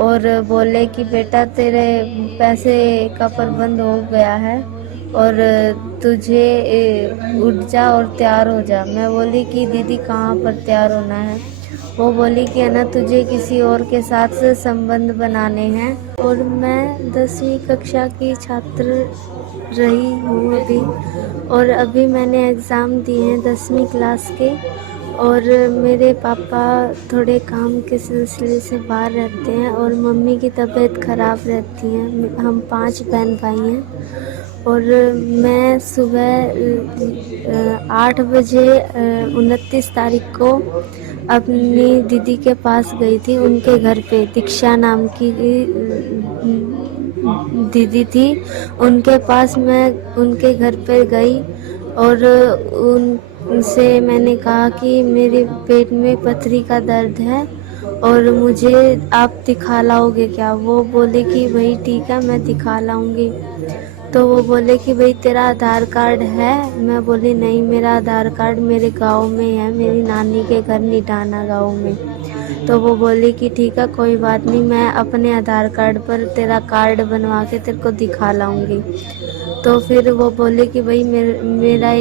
और बोले कि बेटा तेरे पैसे का प्रबंध हो गया है और तुझे उठ जा और तैयार हो जा। मैं बोली कि दीदी कहाँ पर तैयार होना है। वो बोली कि है ना तुझे किसी और के साथ संबंध बनाने हैं। और मैं 10वीं कक्षा की छात्र रही हूँ अभी, और अभी मैंने एग्ज़ाम दिए हैं 10वीं क्लास के। और मेरे पापा थोड़े काम के सिलसिले से बाहर रहते हैं और मम्मी की तबीयत ख़राब रहती है। हम 5 बहन भाई हैं। और मैं सुबह 8 बजे 29 तारीख को अपनी दीदी के पास गई थी। उनके घर पे दीक्षा नाम की दीदी थी, उनके पास मैं उनके घर पे गई और उनसे मैंने कहा कि मेरे पेट में पथरी का दर्द है और मुझे आप दिखा लाओगे क्या। वो बोले कि भाई ठीक है मैं दिखा लाऊंगी। तो वो बोले कि भाई तेरा आधार कार्ड है। मैं बोली नहीं, मेरा आधार कार्ड मेरे गांव में है, मेरी नानी के घर निटाना गांव में। तो वो बोली कि ठीक है कोई बात नहीं, मैं अपने आधार कार्ड पर तेरा कार्ड बनवा के तेरे को दिखा लाऊंगी। तो फिर वो बोले कि भाई मेरा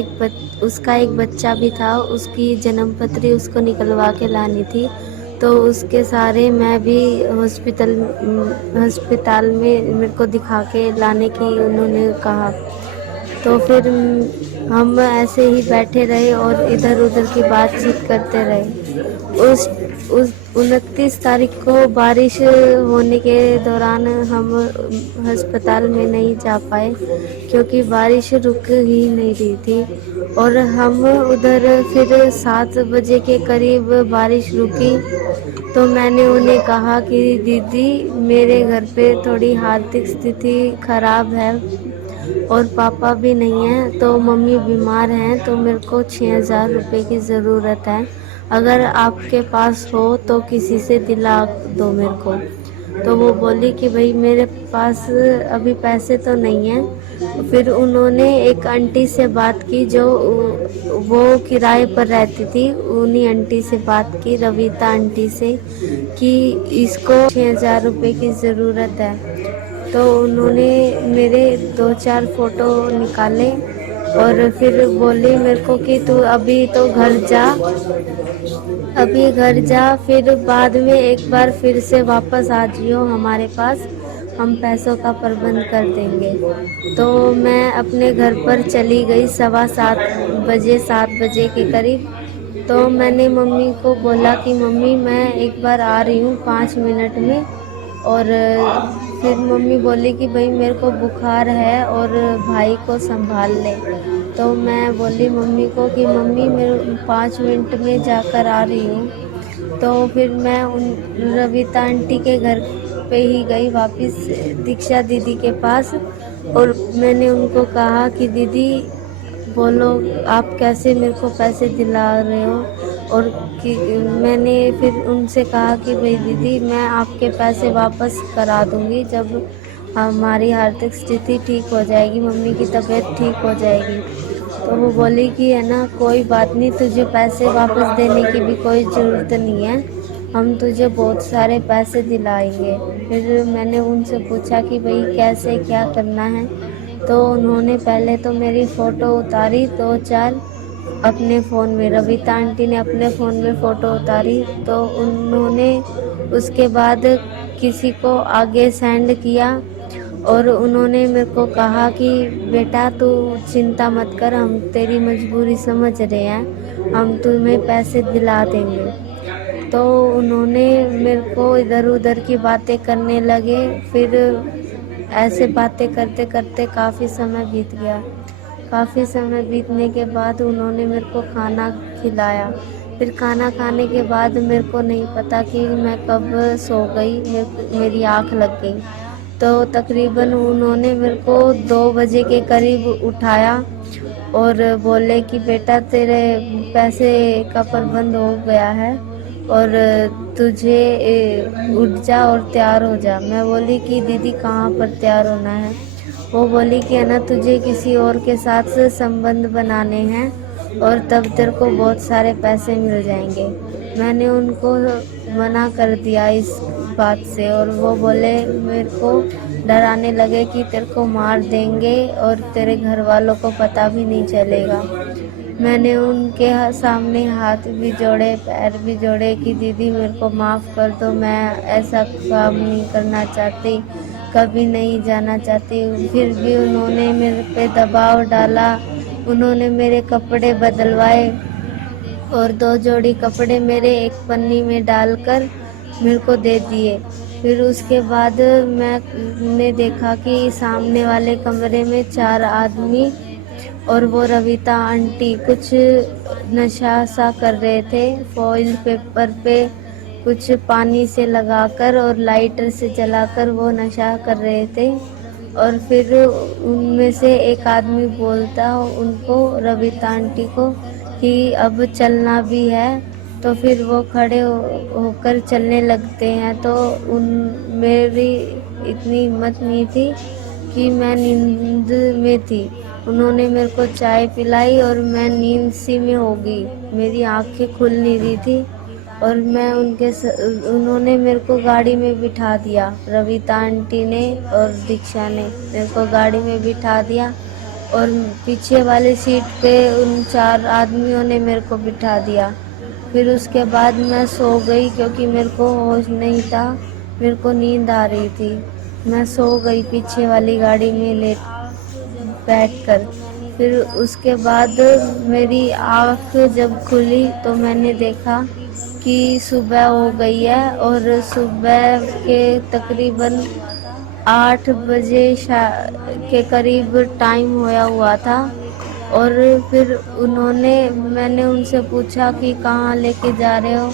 उसका एक बच्चा भी था, उसकी जन्म पत्री उसको निकलवा के लानी थी। तो उसके सारे मैं भी हॉस्पिटल में मेरे को दिखा के लाने की उन्होंने कहा। तो फिर हम ऐसे ही बैठे रहे और इधर उधर की बातचीत करते रहे। उस 29 तारीख को बारिश होने के दौरान हम अस्पताल में नहीं जा पाए, क्योंकि बारिश रुक ही नहीं रही थी। और हम उधर फिर 7 बजे के करीब बारिश रुकी। तो मैंने उन्हें कहा कि दीदी मेरे घर पे थोड़ी आर्थिक स्थिति ख़राब है और पापा भी नहीं हैं, तो मम्मी बीमार हैं, तो मेरे को 6,000 रुपये की ज़रूरत है। अगर आपके पास हो तो किसी से दिला दो मेरे को। तो वो बोली कि भाई मेरे पास अभी पैसे तो नहीं हैं। फिर उन्होंने एक आंटी से बात की जो वो किराए पर रहती थी। उन्हीं आंटी से बात की, रविता आंटी से, कि इसको 6,000 रुपये की ज़रूरत है। तो उन्होंने मेरे 2-4 फ़ोटो निकाले और फिर बोली मेरे को कि तू अभी तो घर जा, अभी घर जा, फिर बाद में एक बार फिर से वापस आ जियो हमारे पास, हम पैसों का प्रबंध कर देंगे। तो मैं अपने घर पर चली गई 7 बजे के करीब। तो मैंने मम्मी को बोला कि मम्मी मैं एक बार आ रही हूँ 5 मिनट में। और फिर मम्मी बोली कि भाई मेरे को बुखार है और भाई को संभाल ले। तो मैं बोली मम्मी को कि मम्मी मैं 5 मिनट में जाकर आ रही हूँ। तो फिर मैं उन रविता आंटी के घर पे ही गई वापस, दीक्षा दीदी के पास। और मैंने उनको कहा कि दीदी बोलो आप कैसे मेरे को पैसे दिला रहे हो। और कि मैंने फिर उनसे कहा कि भाई दीदी मैं आपके पैसे वापस करा दूंगी जब हमारी आर्थिक स्थिति ठीक हो जाएगी, मम्मी की तबीयत ठीक हो जाएगी। तो वो बोली कि है ना कोई बात नहीं, तुझे पैसे वापस देने की भी कोई ज़रूरत नहीं है, हम तुझे बहुत सारे पैसे दिलाएंगे। फिर मैंने उनसे पूछा कि भाई कैसे क्या करना है। तो उन्होंने पहले तो मेरी फ़ोटो उतारी 2-4 अपने फ़ोन में, रविता आंटी ने अपने फ़ोन में फ़ोटो उतारी। तो उन्होंने उसके बाद किसी को आगे सेंड किया और उन्होंने मेरे को कहा कि बेटा तू चिंता मत कर, हम तेरी मजबूरी समझ रहे हैं, हम तुम्हें पैसे दिला देंगे। तो उन्होंने मेरे को इधर उधर की बातें करने लगे। फिर ऐसे बातें करते करते काफ़ी समय बीत गया। काफ़ी समय बीतने के बाद उन्होंने मेरे को खाना खिलाया। फिर खाना खाने के बाद मेरे को नहीं पता कि मैं कब सो गई, मेरी आँख लग गई। तो तकरीबन उन्होंने मेरे को 2 बजे के करीब उठाया और बोले कि बेटा तेरे पैसे का प्रबंध हो गया है और तुझे उठ जा और तैयार हो जा। मैं बोली कि दीदी कहाँ पर तैयार होना है। वो बोली कि है ना तुझे किसी और के साथ संबंध बनाने हैं और तब तेरे को बहुत सारे पैसे मिल जाएंगे। मैंने उनको मना कर दिया इस बात से, और वो बोले, मेरे को डराने लगे कि तेरे को मार देंगे और तेरे घर वालों को पता भी नहीं चलेगा। मैंने उनके सामने हाथ भी जोड़े, पैर भी जोड़े कि दीदी मेरे को माफ़ कर दो, मैं ऐसा काम नहीं करना चाहती, कभी नहीं जाना चाहती। फिर भी उन्होंने मेरे पे दबाव डाला। उन्होंने मेरे कपड़े बदलवाए और 2 जोड़ी कपड़े मेरे एक पन्नी में डालकर मेरे को दे दिए। फिर उसके बाद मैंने देखा कि सामने वाले कमरे में 4 आदमी और वो रविता आंटी कुछ नशा सा कर रहे थे। फॉइल पेपर पे कुछ पानी से लगाकर और लाइटर से जलाकर वो नशा कर रहे थे। और फिर उनमें से एक आदमी बोलता उनको, रविता आंटी को, कि अब चलना भी है। तो फिर वो खड़े होकर चलने लगते हैं। तो मेरी इतनी हिम्मत नहीं थी कि मैं नींद में थी। उन्होंने मेरे को चाय पिलाई और मैं नींद सी में हो गई, मेरी आंखें खुल नहीं रही थी। और मैं उन्होंने मेरे को गाड़ी में बिठा दिया, रविता आंटी ने और दीक्षा ने मेरे को गाड़ी में बिठा दिया और पीछे वाली सीट पे उन 4 आदमियों ने मेरे को बिठा दिया। फिर उसके बाद मैं सो गई क्योंकि मेरे को होश नहीं था, मेरे को नींद आ रही थी। मैं सो गई पीछे वाली गाड़ी में बैठकर। फिर उसके बाद मेरी आँख जब खुली तो मैंने देखा कि सुबह हो गई है और सुबह के तकरीबन 8 बजे के करीब टाइम होया हुआ था। और फिर मैंने उनसे पूछा कि कहाँ लेके जा रहे हो,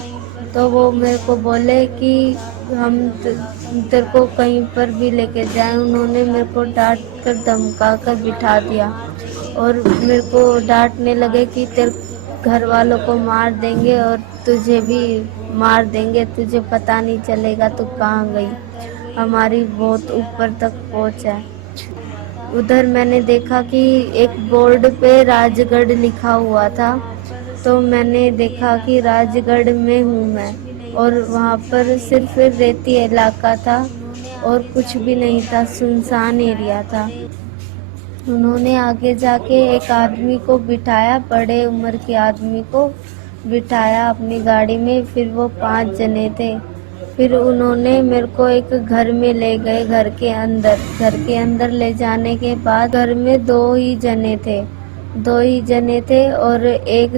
तो वो मेरे को बोले कि हम तेरे को कहीं पर भी लेके जाएं। उन्होंने मेरे को डांट कर धमका कर बिठा दिया और मेरे को डांटने लगे कि तेरे घर वालों को मार देंगे और तुझे भी मार देंगे, तुझे पता नहीं चलेगा तू कहाँ गई, हमारी बहुत ऊपर तक पहुँच है। उधर मैंने देखा कि एक बोर्ड पे राजगढ़ लिखा हुआ था, तो मैंने देखा कि राजगढ़ में हूँ मैं, और वहाँ पर सिर्फ रेती इलाका था और कुछ भी नहीं था, सुनसान एरिया था। उन्होंने आगे जाके एक आदमी को बिठाया, बड़े उम्र के आदमी को बिठाया अपनी गाड़ी में। फिर वो 5 जने थे। फिर उन्होंने मेरे को एक घर में ले गए, घर के अंदर ले जाने के बाद घर में 2 ही जने थे और एक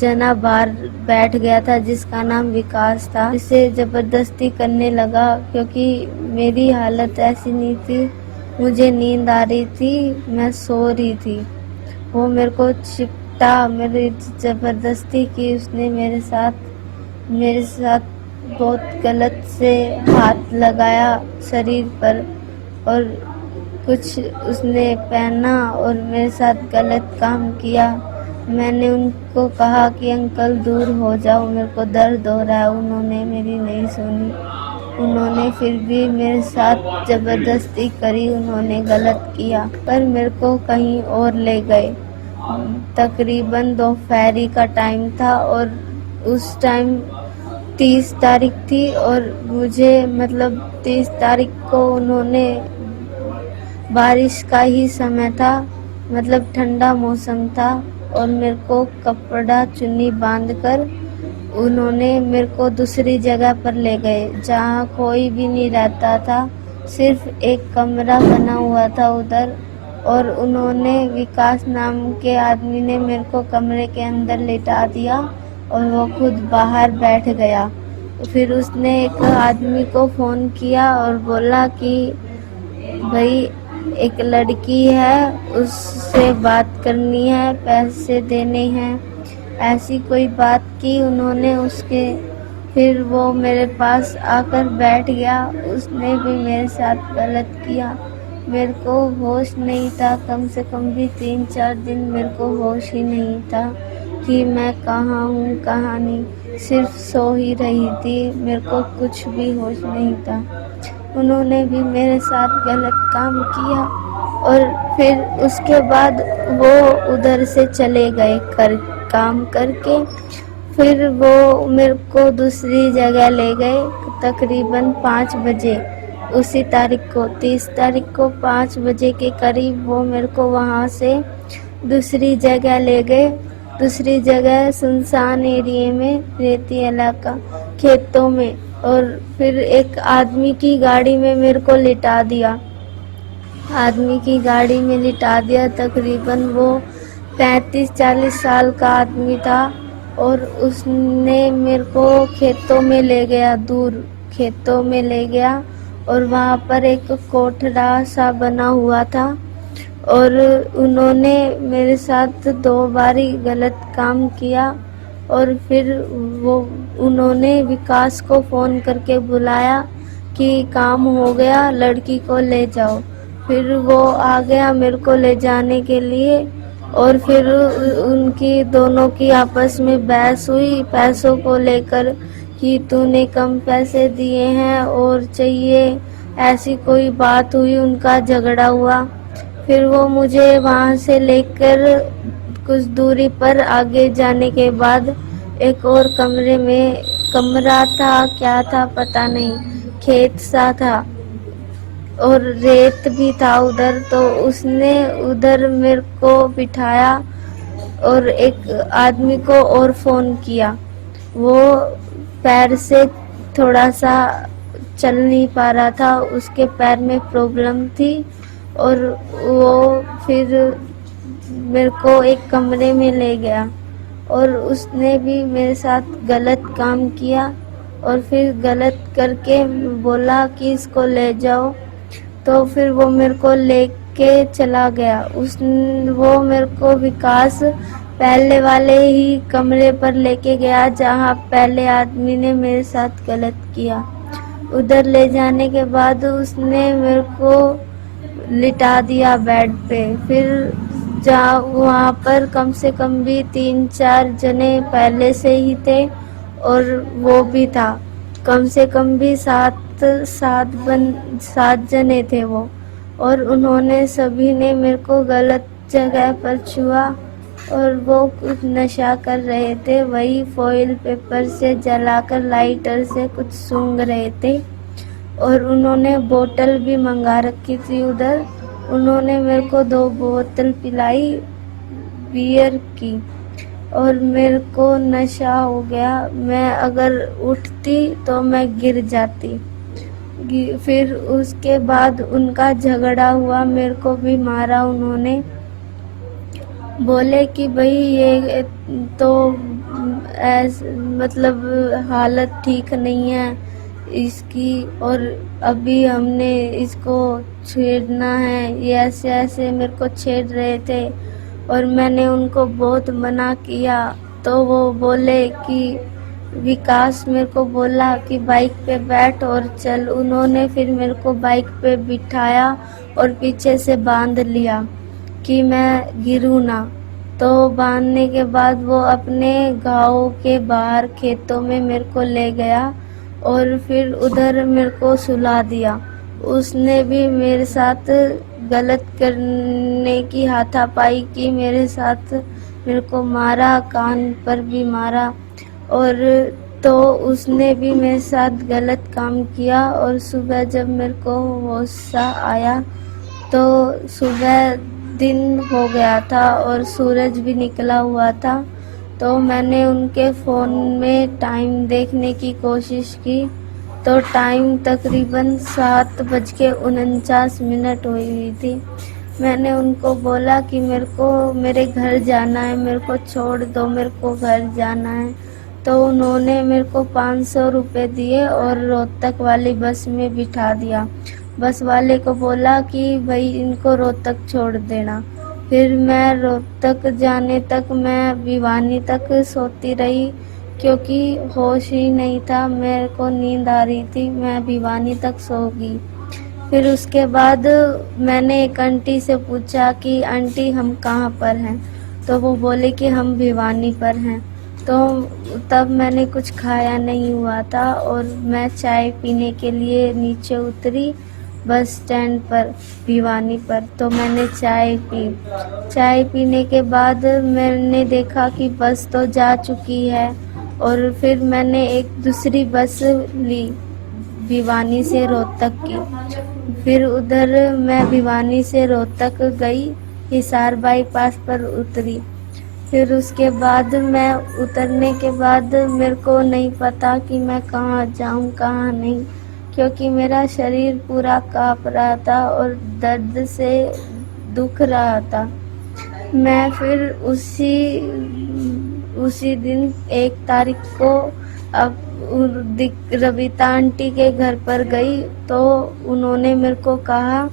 जना बाहर बैठ गया था जिसका नाम विकास था। इसे जबरदस्ती करने लगा क्योंकि मेरी हालत ऐसी नहीं थी, मुझे नींद आ रही थी, मैं सो रही थी। वो मेरे को चिपटा, मेरी जबरदस्ती की उसने मेरे साथ बहुत गलत से हाथ लगाया शरीर पर और कुछ उसने पहना और मेरे साथ गलत काम किया। मैंने उनको कहा कि अंकल दूर हो जाओ, मेरे को दर्द हो रहा है। उन्होंने मेरी नहीं सुनी। उन्होंने फिर भी मेरे साथ जबरदस्ती करी, उन्होंने गलत किया पर मेरे को कहीं और ले गए। तकरीबन दोपहर का टाइम था और उस टाइम 30 तारीख थी और मुझे 30 तारीख को उन्होंने, बारिश का ही समय था, ठंडा मौसम था और मेरे को कपड़ा चुन्नी बांधकर उन्होंने मेरे को दूसरी जगह पर ले गए जहाँ कोई भी नहीं रहता था, सिर्फ एक कमरा बना हुआ था उधर। और उन्होंने, विकास नाम के आदमी ने मेरे को कमरे के अंदर लेटा दिया और वो खुद बाहर बैठ गया। फिर उसने एक आदमी को फ़ोन किया और बोला कि भाई एक लड़की है, उससे बात करनी है, पैसे देने हैं, ऐसी कोई बात की उन्होंने उसके। फिर वो मेरे पास आकर बैठ गया, उसने भी मेरे साथ गलत किया। मेरे को होश नहीं था, कम से कम भी 3-4 दिन मेरे को होश ही नहीं था कि मैं कहाँ हूँ कहाँ नहीं, सिर्फ सो ही रही थी, मेरे को कुछ भी होश नहीं था। उन्होंने भी मेरे साथ गलत काम किया और फिर उसके बाद वो उधर से चले गए काम करके। फिर वो मेरे को दूसरी जगह ले गए तकरीबन 5 बजे, उसी तारीख को 30 तारीख को 5 बजे के करीब वो मेरे को वहाँ से दूसरी जगह ले गए। दूसरी जगह सुनसान एरिया में, रेती इलाका, खेतों में, और फिर एक आदमी की गाड़ी में मेरे को लिटा दिया। आदमी की गाड़ी में लिटा दिया। तकरीबन वो 35-40 साल का आदमी था और उसने मेरे को खेतों में ले गया, दूर खेतों में ले गया, और वहाँ पर एक कोठरा सा बना हुआ था और उन्होंने मेरे साथ 2 बारी गलत काम किया। और फिर वो उन्होंने विकास को फ़ोन करके बुलाया कि काम हो गया, लड़की को ले जाओ। फिर वो आ गया मेरे को ले जाने के लिए और फिर उनकी दोनों की आपस में बहस हुई पैसों को लेकर कि तूने कम पैसे दिए हैं और चाहिए, ऐसी कोई बात हुई, उनका झगड़ा हुआ। फिर वो मुझे वहाँ से लेकर कुछ दूरी पर आगे जाने के बाद एक और कमरे में, कमरा था क्या था पता नहीं, खेत सा था और रेत भी था उधर, तो उसने उधर मेरे को बिठाया और एक आदमी को और फ़ोन किया। वो पैर से थोड़ा सा चल नहीं पा रहा था, उसके पैर में प्रॉब्लम थी और वो फिर मेरे को एक कमरे में ले गया और उसने भी मेरे साथ गलत काम किया और फिर गलत करके बोला कि इसको ले जाओ। तो फिर वो मेरे को लेके चला गया। वो मेरे को विकास पहले वाले ही कमरे पर लेके गया जहाँ पहले आदमी ने मेरे साथ गलत किया। उधर ले जाने के बाद उसने मेरे को लिटा दिया बेड पे। फिर जहाँ वहाँ पर कम से कम भी 3-4 जने पहले से ही थे और वो भी था, कम से कम भी 7 जने थे वो, और उन्होंने सभी ने मेरे को गलत जगह पर छुआ और वो कुछ नशा कर रहे थे, वही फॉइल पेपर से जलाकर लाइटर से कुछ सूंघ रहे थे और उन्होंने बोतल भी मंगा रखी थी उधर। उन्होंने मेरे को 2 बोतल पिलाई बियर की और मेरे को नशा हो गया। मैं अगर उठती तो मैं गिर जाती। फिर उसके बाद उनका झगड़ा हुआ, मेरे को भी मारा उन्होंने। बोले कि भाई ये तो मतलब हालत ठीक नहीं है इसकी और अभी हमने इसको छेड़ना है, ये ऐसे ऐसे मेरे को छेड़ रहे थे और मैंने उनको बहुत मना किया। तो वो बोले कि विकास मेरे को बोला कि बाइक पे बैठ और चल। उन्होंने फिर मेरे को बाइक पे बिठाया और पीछे से बांध लिया कि मैं गिरूँ ना। तो बांधने के बाद वो अपने गांव के बाहर खेतों में मेरे को ले गया और फिर उधर मेरे को सुला दिया। उसने भी मेरे साथ गलत करने की हाथापाई की, मेरे साथ मेरे को मारा, कान पर भी मारा और तो उसने भी मेरे साथ गलत काम किया। और सुबह जब मेरे को होश सा आया तो सुबह दिन हो गया था और सूरज भी निकला हुआ था। तो मैंने उनके फ़ोन में टाइम देखने की कोशिश की तो टाइम तकरीबन 7:49 हुई थी। मैंने उनको बोला कि मेरे को मेरे घर जाना है, मेरे को छोड़ दो, मेरे को घर जाना है। तो उन्होंने मेरे को 500 रुपये दिए और रोहतक वाली बस में बिठा दिया। बस वाले को बोला कि भाई इनको रोहतक छोड़ देना। फिर मैं रोहतक जाने तक मैं भिवानी तक सोती रही क्योंकि होश ही नहीं था, मेरे को नींद आ रही थी, मैं भिवानी तक सो गई। फिर उसके बाद मैंने एक आंटी से पूछा कि आंटी हम कहाँ पर हैं, तो वो बोले कि हम भिवानी पर हैं। तो तब मैंने कुछ खाया नहीं हुआ था और मैं चाय पीने के लिए नीचे उतरी बस स्टैंड पर भिवानी पर। तो मैंने चाय पी। चाय पीने के बाद मैंने देखा कि बस तो जा चुकी है और फिर मैंने एक दूसरी बस ली भिवानी से रोहतक की। फिर उधर मैं भिवानी से रोहतक गई, हिसार बाईपास पर उतरी। फिर उसके बाद मैं उतरने के बाद मेरे को नहीं पता कि मैं कहाँ जाऊँ कहाँ नहीं, क्योंकि मेरा शरीर पूरा काँप रहा था और दर्द से दुख रहा था। मैं फिर उसी दिन 1 तारीख को अब रविता आंटी के घर पर गई, तो उन्होंने मेरे को कहा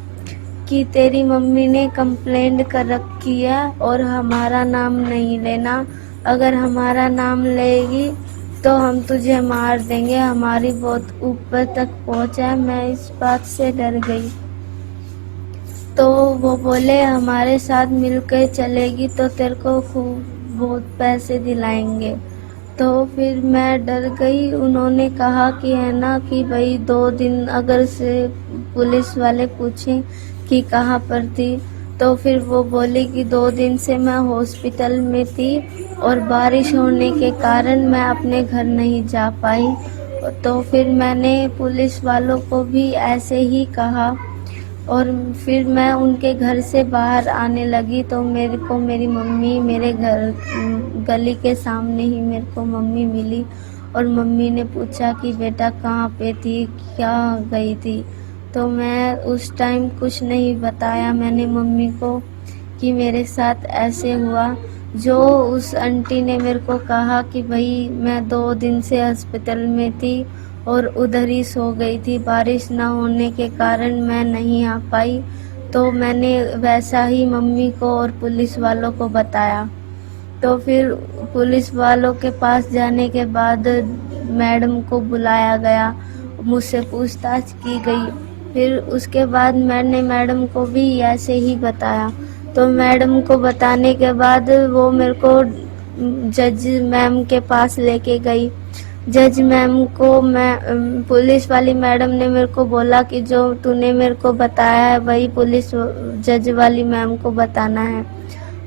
कि तेरी मम्मी ने कंप्लेंट कर रखी है और हमारा नाम नहीं लेना, अगर हमारा नाम लेगी तो हम तुझे मार देंगे, हमारी बहुत ऊपर तक पहुंच है। मैं इस बात से डर गई। तो वो बोले हमारे साथ मिलकर चलेगी तो तेरे को खूब बहुत पैसे दिलाएंगे। तो फिर मैं डर गई। उन्होंने कहा कि है ना कि भाई 2 दिन अगर से पुलिस वाले पूछें कि कहाँ पर थी, तो फिर वो बोली कि 2 दिन से मैं हॉस्पिटल में थी और बारिश होने के कारण मैं अपने घर नहीं जा पाई। तो फिर मैंने पुलिस वालों को भी ऐसे ही कहा और फिर मैं उनके घर से बाहर आने लगी तो मेरे को मेरी मम्मी मेरे घर गली के सामने ही मेरे को मम्मी मिली और मम्मी ने पूछा कि बेटा कहाँ पे थी, क्या गई थी। तो मैं उस टाइम कुछ नहीं बताया मैंने मम्मी को कि मेरे साथ ऐसे हुआ। जो उस आंटी ने मेरे को कहा कि भाई मैं 2 दिन से हॉस्पिटल में थी और उधर ही सो गई थी, बारिश ना होने के कारण मैं नहीं आ पाई। तो मैंने वैसा ही मम्मी को और पुलिस वालों को बताया। तो फिर पुलिस वालों के पास जाने के बाद मैडम को बुलाया गया, मुझसे पूछताछ की गई। फिर उसके बाद मैंने मैडम को भी ऐसे ही बताया। तो मैडम को बताने के बाद वो मेरे को जज मैम के पास लेके गई। जज मैम को मैं पुलिस वाली मैडम ने मेरे को बोला कि जो तूने मेरे को बताया है वही पुलिस जज वाली मैम को बताना है।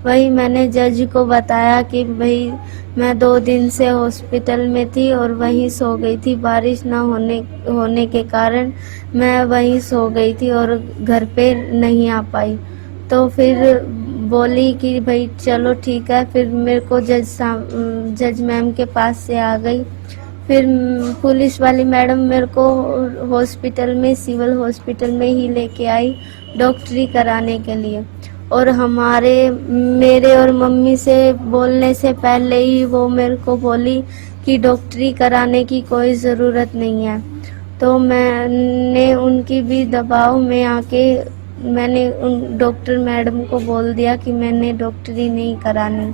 वही मैंने जज को बताया कि भाई मैं 2 दिन से हॉस्पिटल में थी और वहीं सो गई थी, बारिश ना होने के कारण मैं वहीं सो गई थी और घर पे नहीं आ पाई। तो फिर बोली कि भाई चलो ठीक है। फिर मेरे को जज मैम के पास से आ गई। फिर पुलिस वाली मैडम मेरे को हॉस्पिटल में सिविल हॉस्पिटल में ही लेके आई डॉक्टरी कराने के लिए। और मेरे और मम्मी से बोलने से पहले ही वो मेरे को बोली कि डॉक्टरी कराने की कोई ज़रूरत नहीं है। तो मैंने उनकी भी दबाव में आके मैंने उन डॉक्टर मैडम को बोल दिया कि मैंने डॉक्टरी नहीं करानी।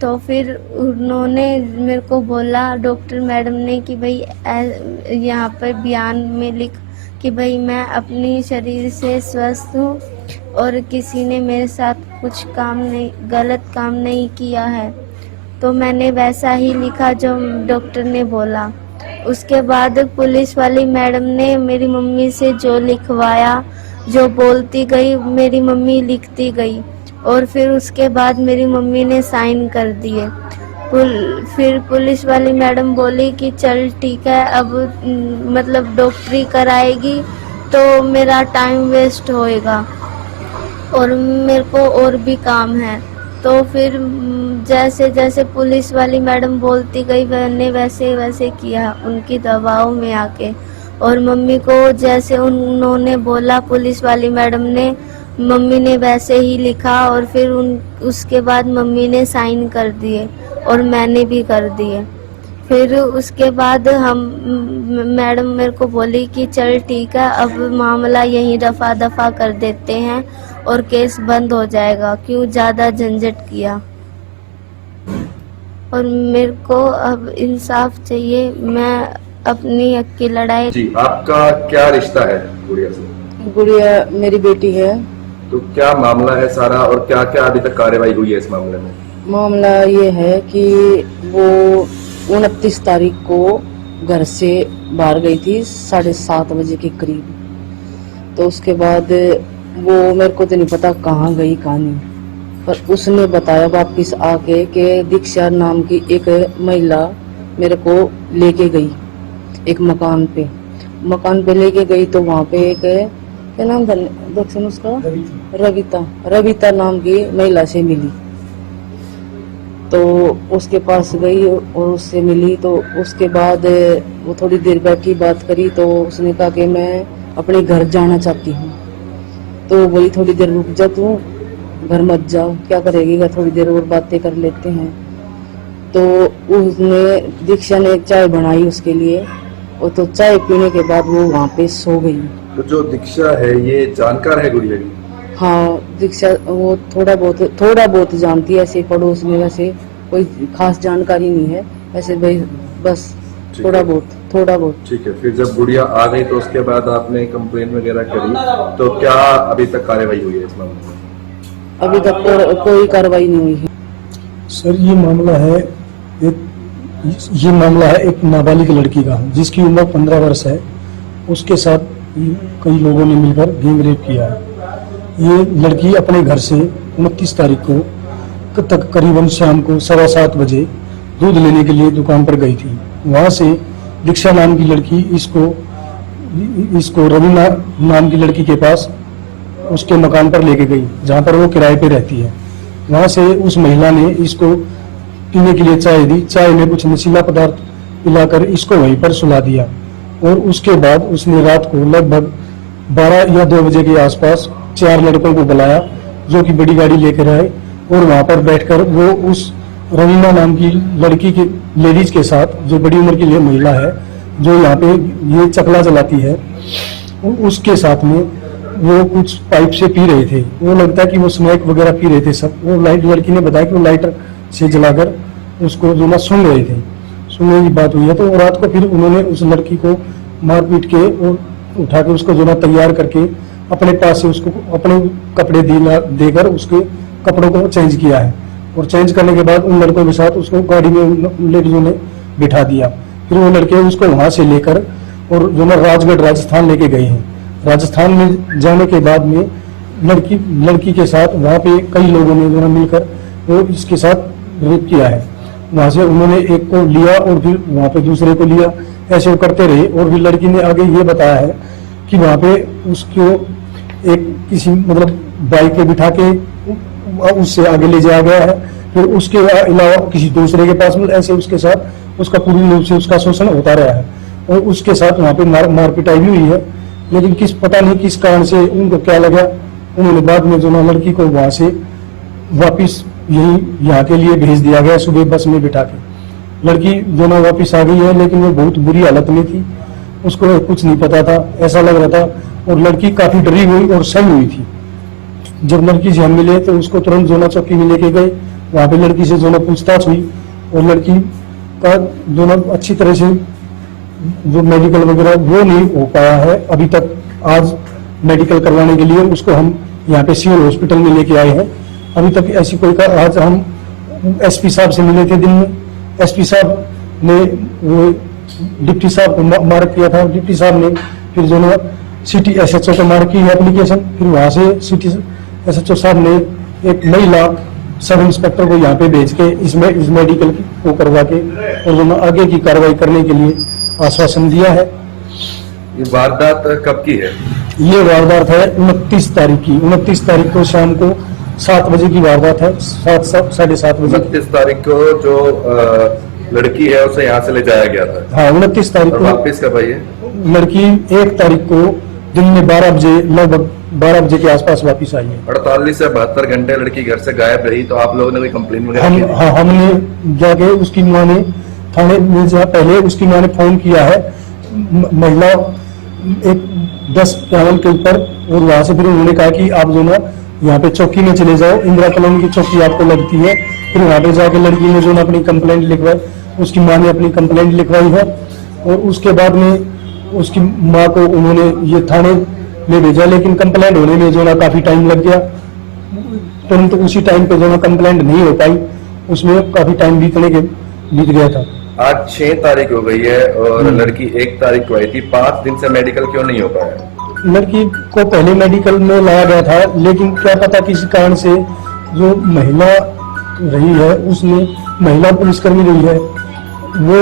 तो फिर उन्होंने मेरे को बोला डॉक्टर मैडम ने कि भाई यहाँ पर बयान में लिख कि भाई मैं अपनी शरीर से स्वस्थ हूँ और किसी ने मेरे साथ कुछ गलत काम नहीं किया है। तो मैंने वैसा ही लिखा जो डॉक्टर ने बोला। उसके बाद पुलिस वाली मैडम ने मेरी मम्मी से जो लिखवाया, जो बोलती गई मेरी मम्मी लिखती गई और फिर उसके बाद मेरी मम्मी ने साइन कर दिए। फिर पुलिस वाली मैडम बोली कि चल ठीक है, अब मतलब डॉक्टरी कराएगी तो मेरा टाइम वेस्ट होएगा और मेरे को और भी काम है। तो फिर जैसे जैसे पुलिस वाली मैडम बोलती गई मैंने वैसे वैसे किया उनकी दबाव में आके। और मम्मी को जैसे उन्होंने बोला पुलिस वाली मैडम ने, मम्मी ने वैसे ही लिखा और फिर उसके बाद मम्मी ने साइन कर दिए और मैंने भी कर दिए। फिर उसके बाद मैडम मेरे को बोली कि चल ठीक है, अब मामला यहीं रफा दफा कर देते हैं और केस बंद हो जाएगा, क्यों ज़्यादा झंझट किया। और मेरे को अब इंसाफ चाहिए, मैं अपनी हक की लड़ाई। जी, आपका क्या रिश्ता है गुड़िया से? गुड़िया मेरी बेटी है। तो क्या मामला है सारा और क्या क्या अभी तक कार्रवाई हुई है इस मामले में? मामला ये है कि वो 29 तारीख को घर से बाहर गई थी 7:30 बजे के करीब। तो उसके बाद वो मेरे को तो नहीं पता कहाँ गई कहाँ नहीं, पर उसने बताया वापिस आके कि दीक्षा नाम की एक महिला मेरे को लेके गई एक मकान पे मकान पे लेके गई तो वहाँ पे एक क्या नाम था दक्षिण उसका, रविता नाम की महिला से मिली। तो उसके पास गई और उससे मिली। तो उसके बाद वो थोड़ी देर बैठी, बात करी। तो उसने कहा कि मैं अपने घर जाना चाहती हूँ। तो बोली थोड़ी देर रुक जा, तू घर मत जाओ, क्या करेगी घर, थोड़ी देर और बातें कर लेते हैं। तो उसने दीक्षा ने चाय बनाई उसके लिए, और तो चाय पीने के बाद वो वहाँ पे सो गई। तो जो दीक्षा है ये जानकार है गुड़िया की? हाँ, दीक्षा वो थोड़ा बहुत जानती है, ऐसे पड़ोस में वैसे कोई खास जानकारी नहीं है, ऐसे भाई बस ठीक थोड़ा है। बहुत। ठीक है, फिर जब गुड़िया आ गई तो उसके बाद आपने कंप्लेन वगैरह करी, तो क्या अभी तक कार्रवाई हुई है इस मामले में? अभी तक कोई कार्रवाई नहीं हुई है। सर ये मामला है एक नाबालिग लड़की का, जिसकी उम्र 15 वर्ष है। उसके साथ कई लोगों ने मिलकर गैंग रेप किया है। ये लड़की अपने घर से 29 तारीख को तक करीबन शाम को 7:15 बजे दूध लेने के लिए दुकान पर गई थी। वहां से दीक्षा नाम की लड़की इसको रवीना नाम की लड़की के पास उसके मकान पर लेके गई, जहां पर वो किराए पे रहती है। वहां से उस महिला ने इसको पीने के लिए चाय दी। चाय में कुछ नशीला पदार्थ पिलाकर इसको वहीं पर सुला दिया, और उसके बाद उसने रात को लगभग 12 या 2 बजे के आसपास 4 लड़कों को बुलाया, जो कि बड़ी गाड़ी लेकर आए, और वहां पर बैठकर वो उस रवीना नाम की लड़की की लेडीज के साथ, जो बड़ी उम्र की महिला है, जो यहाँ पे ये चकला चलाती है, उसके साथ में वो कुछ पाइप से पी रहे थे। वो लगता है कि वो स्मैक वगैरह पी रहे थे सब। वो लाइट, लड़की ने बताया कि वो लाइटर से जलाकर उसको जो ना सुन रहे थे। सुनने की बात हुई है तो रात को फिर उन्होंने उस लड़की को मार पीट के और उठा के उसको जो ना तैयार करके अपने पास से उसको अपने कपड़े देकर उसके कपड़ों को चेंज किया है, और चेंज करने के बाद उन लड़कों के साथ उसको गाड़ी में लेडीजों ने बिठा दिया। फिर वो लड़के उसको वहां से लेकर और जो ना राजगढ़ राजस्थान लेके गए हैं। राजस्थान में जाने के बाद में लड़की के साथ वहाँ पे कई लोगों ने जो ना मिलकर वो इसके साथ रेप किया है। वहां से उन्होंने एक को लिया और फिर वहां पे दूसरे को लिया, ऐसे वो करते रहे। और फिर लड़की ने आगे ये बताया है कि वहां पे उसको एक किसी मतलब बाइक पे बिठा के उससे आगे ले जाया गया है। फिर उसके अलावा किसी दूसरे के पास में ऐसे उसके साथ उसका पूरी रूप से उसका शोषण होता रहा है, और उसके साथ वहां पे मार पिटाई भी हुई है। लेकिन पता नहीं किस कारण से उनको क्या लगा, उन्होंने बाद में जो ना लड़की को वहां से वापिस यहाँ के लिए भेज दिया गया, सुबह बस में बिठा के। लड़की जो ना वापिस आ गई है, लेकिन वो बहुत बुरी हालत में थी, उसको कुछ नहीं पता था, ऐसा लग रहा था। और लड़की काफी डरी हुई और सही हुई थी। जब लड़की से हम मिले तो उसको तुरंत जोना चौकी में लेके गए। वहां पे लड़की से जो ना पूछताछ हुई, और लड़की का जो ना अच्छी तरह से जो मेडिकल वगैरह वो नहीं हो पाया है अभी तक। आज मेडिकल करवाने के लिए उसको हम यहाँ पे सिविल हॉस्पिटल में लेके आए हैं। अभी तक ऐसी कोई आज हम एसपी साहब से मिले थे दिन में। एसपी साहब ने वो डिप्टी साहब को मार्क किया था। डिप्टी साहब ने फिर जो ना सिटी एसएचओ को मार्क की है एप्लीकेशन। फिर वहां से सिटी एसएचओ साहब ने एक महिला सब इंस्पेक्टर को यहाँ पे भेज के इस मेडिकल को करवा के और जो ना आगे की कार्रवाई करने के लिए आश्वासन दिया है। ये वारदात कब की है? ये वारदात है 29 तारीख की। 29 तारीख को शाम को 7 बजे की वारदात है, 7-7:30 बजे। 29 तारीख को जो लड़की है उसे यहाँ से ले जाया गया था। हाँ, 29 तारीख और को वापस कब आई है? लड़की 1 तारीख को दिन में 12 बजे, लगभग 12 बजे के आसपास वापस आई है। 48 से 72 घंटे लड़की घर से गायब रही, तो आप लोगों ने कोई कंप्लेन वगैरह की? हाँ, हमने जाके उसकी माँ ने थाने में पहले उसकी माँ ने फोन किया है महिला एक 10-51 के ऊपर, और वहां से फिर उन्होंने कहा कि आप जो ना यहाँ पे चौकी में चले जाओ, इंदिरा कॉलोनी की चौकी आपको लगती है। फिर वहां पे जाके लड़की ने जो ना अपनी कंप्लेंट लिखवाई, उसकी माँ ने अपनी कंप्लेंट लिखवाई है, और उसके बाद में उसकी माँ को उन्होंने ये थाने में भेजा। लेकिन कंप्लेंट होने में जो ना काफी टाइम लग गया, परंतु उसी टाइम पे जो ना कंप्लेंट नहीं हो पाई, उसमें काफी टाइम बीत गया था। आज 6 तारीख हो गई है और लड़की 1 तारीख को आई थी। 5 दिन से मेडिकल क्यों नहीं हो पाया? लड़की को पहले मेडिकल में लाया गया था, लेकिन क्या पता किसी कारण से जो महिला रही है, उसने महिला पुलिसकर्मी रही है, वो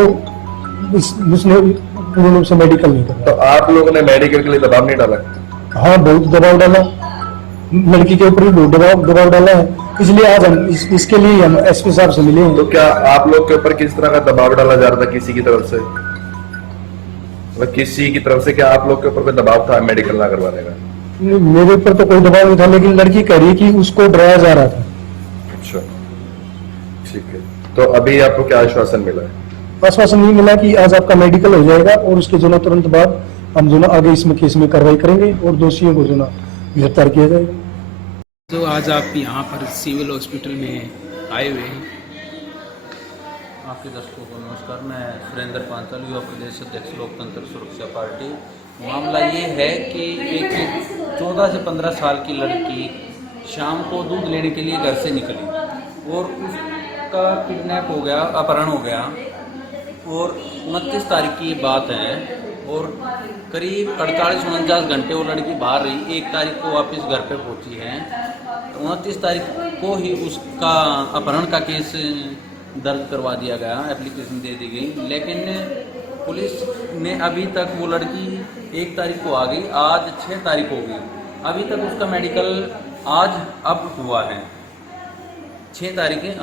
उसने पूर्ण रूप से मेडिकल नहीं कर तो आप लोगों ने मेडिकल के लिए दबाव नहीं डाला? रहा। हाँ, बहुत दबाव डाला, लड़की के ऊपर भी बहुत दबाव डाला है, इसलिए आज हम इसके लिए हम एसपी साहब से मिले हैं। तो क्या आप लोग के ऊपर किस तरह का दबाव डाला जा रहा था किसी की तरफ से? मतलब किसी की तरफ से क्या आप लोग के ऊपर कोई दबाव था मेडिकल ना करवाने का? मेरे ऊपर तो कोई दबाव नहीं था, लेकिन लड़की कह रही है कि उसको डराया जा रहा था। अच्छा, ठीक है। तो अभी आपको क्या आश्वासन मिला है? आश्वासन नहीं मिला कि आज आपका मेडिकल हो जाएगा और उसके जो ना तुरंत बाद हम जो ना आगे इसमें केस में कार्रवाई करेंगे और दोषियों को जो ना गिरफ्तार किया जाएगा। तो आज आप यहाँ पर सिविल हॉस्पिटल में आए हुए हैं। आपके दर्शकों को नमस्कार। मैं सुरेंद्र पांचाल, युवा प्रदेश अध्यक्ष लोकतंत्र सुरक्षा पार्टी। मामला ये है कि एक 14 से 15 साल की लड़की शाम को दूध लेने के लिए घर से निकली और उसका किडनैप हो गया, अपहरण हो गया। और 29 तारीख की बात है और करीब 48-49 घंटे वो लड़की बाहर रही। 1 तारीख को वापस घर पे पहुंची है। 29 तारीख को ही उसका अपहरण का केस दर्ज करवा दिया गया, एप्लीकेशन दे दी गई। लेकिन पुलिस ने अभी तक, वो लड़की 1 तारीख को आ गई, आज 6 तारीख हो गई, अभी तक उसका मेडिकल आज अब हुआ है। 6 तारीख है,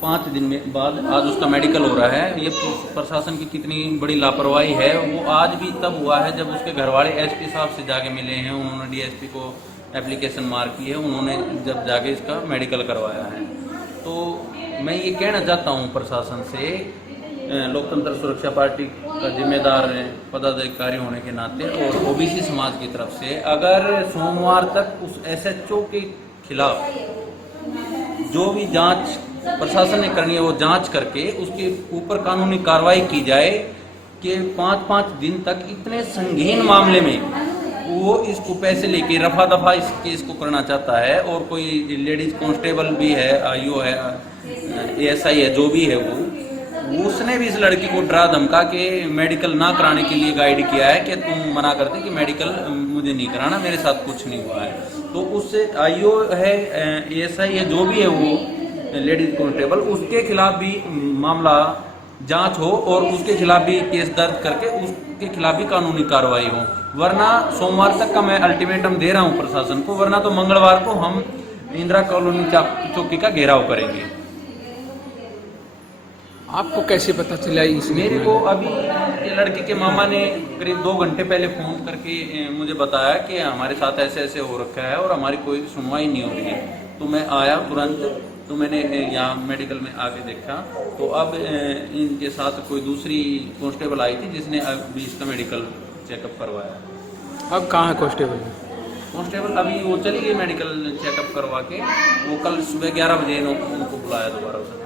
5 दिन में बाद आज उसका मेडिकल हो रहा है। ये प्रशासन की कितनी बड़ी लापरवाही है। वो आज भी तब हुआ है जब उसके घरवाले एसपी साहब से जाके मिले हैं, उन्होंने डीएसपी को एप्लीकेशन मार की है, उन्होंने जब जाके इसका मेडिकल करवाया है। तो मैं ये कहना चाहता हूँ प्रशासन से, लोकतंत्र सुरक्षा पार्टी का जिम्मेदार पदाधिकारी होने के नाते और ओबीसी समाज की तरफ से, अगर सोमवार तक उस एसएचओ के खिलाफ जो भी जांच प्रशासन ने करनी है वो जांच करके उसके ऊपर कानूनी कार्रवाई की जाए कि 5-5 दिन तक इतने संगीन मामले में वो इसको पैसे लेके रफा दफा इस केस को करना चाहता है। और कोई लेडीज कांस्टेबल भी है, आईओ है, एएसआई है, जो भी है वो, उसने भी इस लड़की को डरा धमका के मेडिकल ना कराने के लिए गाइड किया है कि तुम मना करते कि मेडिकल मुझे नहीं कराना, मेरे साथ कुछ नहीं हुआ है। तो उससे आईओ है, एएसआई है, जो भी है वो लेडीज कांस्टेबल, उसके खिलाफ भी मामला जांच हो और उसके खिलाफ भी केस दर्ज करके उसके खिलाफ भी कानूनी कार्रवाई हो। वरना सोमवार तक का मैं अल्टीमेटम दे रहा हूं प्रशासन को, वरना तो मंगलवार को हम इंदिरा कॉलोनी चौकी का घेराव करेंगे। आपको कैसे पता चला इस? मेरे को अभी ये लड़की के मामा ने करीब 2 घंटे पहले फ़ोन करके मुझे बताया कि हमारे साथ ऐसे ऐसे हो रखा है और हमारी कोई सुनवाई नहीं हो रही है। तो मैं आया तुरंत, तो मैंने यहाँ मेडिकल में आके देखा, तो अब इनके साथ कोई दूसरी कांस्टेबल आई थी जिसने अभी इसका मेडिकल चेकअप करवाया। अब कहाँ है कांस्टेबल? कांस्टेबल अभी वो चली गई मेडिकल चेकअप करवा के। वो कल सुबह 11 बजे उनको बुलाया दोबारा।